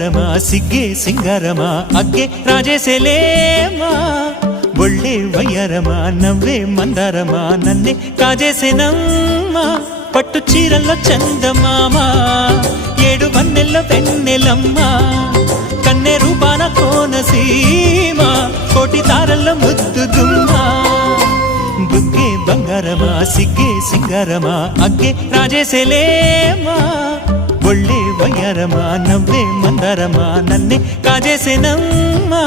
ಬಂಗಾರಮ ಸಿಗ್ಗೆ ಸಿಂಗಾರಮ ಅಗ್ಗೆ ರಾಜೇಸೆಲೇಮಾ ಒಳ್ಳೆ వయ్యారమా నవ్వే మందారమా నన్నే కాజేసేనమ్మా పట్టు చీరల్లో చందమామ ఏడు వన్నెల్లో వెన్నెలమ్మ కన్నె రూపాన కోనసీమ కోటి తారల్లో ముద్దుదుమ్మా బుగ్గే బంగారమా సిగ్గే సింగారమా అగ్గే రాజేసెలేమా ఒళ్ళే వయ్యారమా నవ్వే మందారమా నన్నే కాజేసేనమ్మా